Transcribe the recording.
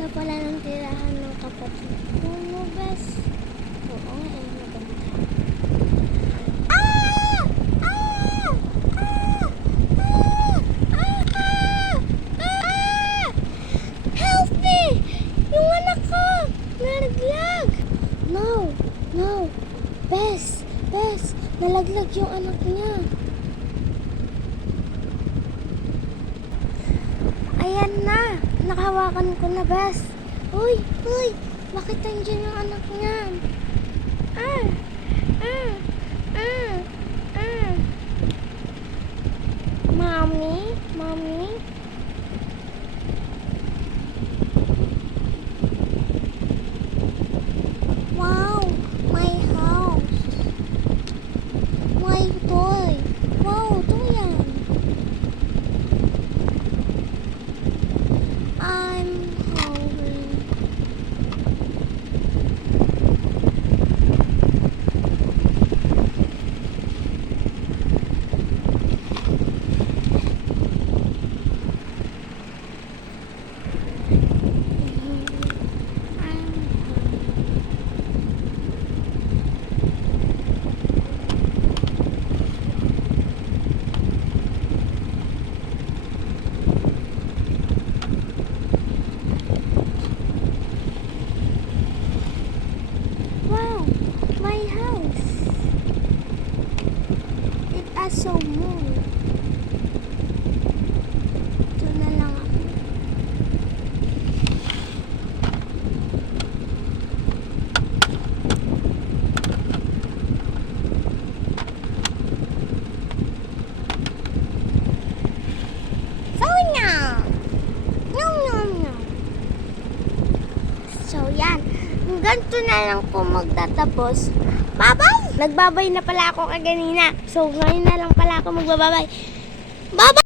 ganda pala ng tirahan ng kapatid ko, no, bes? Oo nga, eh, maganda. Ah! Ah! Ah! Ah! Ah! Ah! Help me! Yung anak ko! Nalaglag! No! No! Bes! Bes! Nalaglag yung anak niya. Ayan na! Nakahawakan ko na, Bes. Uy! Uy! Bakit nandiyan yung anak niya? Ah! Ah! It has so moon. Ito na lang ako. So, now. Nom, nom, nom. So, yan. Ganito na lang po magtatapos. Bye-bye! Nagbabay na pala ako kaganina. So, ngayon na lang pala ako magbababay. Bye-bye!